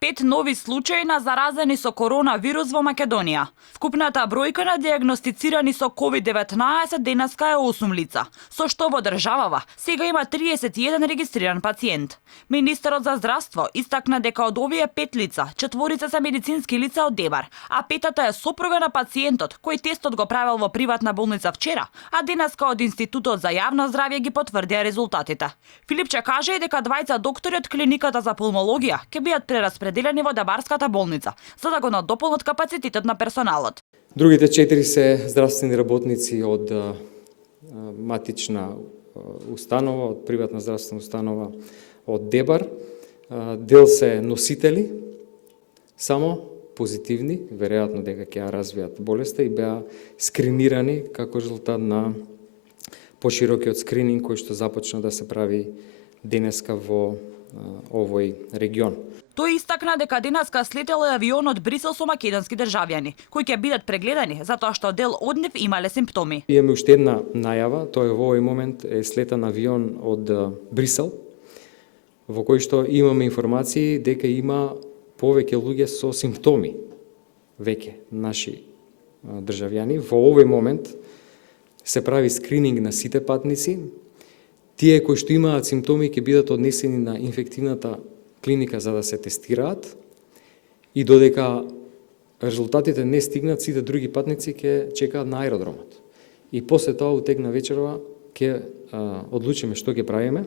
5 нови случаи на заразени со коронавирус во Македонија. Вкупната бројка на диагностицирани со COVID-19 денеска е 8 лица, со што во државава сега има 31 регистриран пациент. Министерот за здравство истакна дека од овие 5 лица, 4 се медицински лица од Дебар, а 5-та е сопруга на пациентот кој тестот го правел во приватна болница вчера, а денеска од Институтот за јавно здравје ги потврдија резултатите. Филипче каже дека двајца доктори од клиниката за пулмологија ќе бидат прераспределени во Дебарската болница, за да го надополнат капацитетот на персоналот. Другите 4 се здравствени работници од матична установа, од приватна здравствена установа од Дебар. Дел се носители, само позитивни, веројатно дека ќе ја развијат болеста и беа скринирани како резултат на поширокиот скрининг кој што започна да се прави денеска во овој регион. Тој истакна дека денеска слетел авион од Брисел со македонски државјани, кои ќе бидат прегледани затоа што дел од нив имале симптоми. Имаме уште една најава, тоа е во овој момент е слетан авион од Брисел, во кој што имаме информации дека има повеќе луѓе со симптоми, веќе наши државјани. Во овој момент се прави скрининг на сите патници. Тие кои што имаат симптоми ќе бидат однесени на инфективната клиника за да се тестираат и додека резултатите не стигнат, сите други патници ќе чекаат на аеродромот. И после тоа утек на вечерва ќе одлучиме што ќе правиме.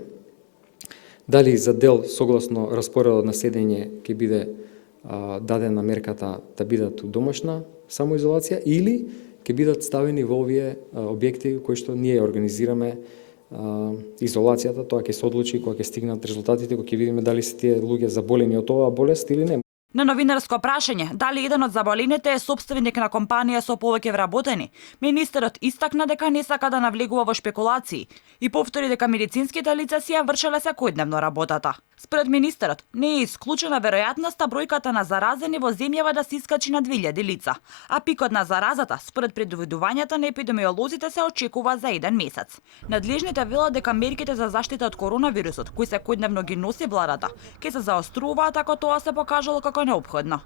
Дали за дел согласно распоредот на седење ќе биде дадена мерката да бидат у домашна самоизолација или ќе бидат ставени во овие објекти кои што ние организираме изолацијата. Тоа ќе се одлучи кога ќе стигнат резултатите, кога ќе видиме дали се тие луѓе заболени од оваа болест или не. На новинарско прашање дали еден од заболените е сопственик на компанија со повеќе вработени, министерот истакна дека не сака да навлегува во шпекулации и повтори дека медицинските лица си ја вршеле секојдневно работата. Според министерот не е исклучена веројатноста бројката на заразени во земјава да се искачи на 2000 лица, а пикот на заразата според предвидувањата на епидемиолозите се очекува за 1 месец. Надлежните велат дека мерките за заштита од коронавирусот, кои секојдневно ги носи владата, ќе се заоструваат ако тоа се покажало како неопходно.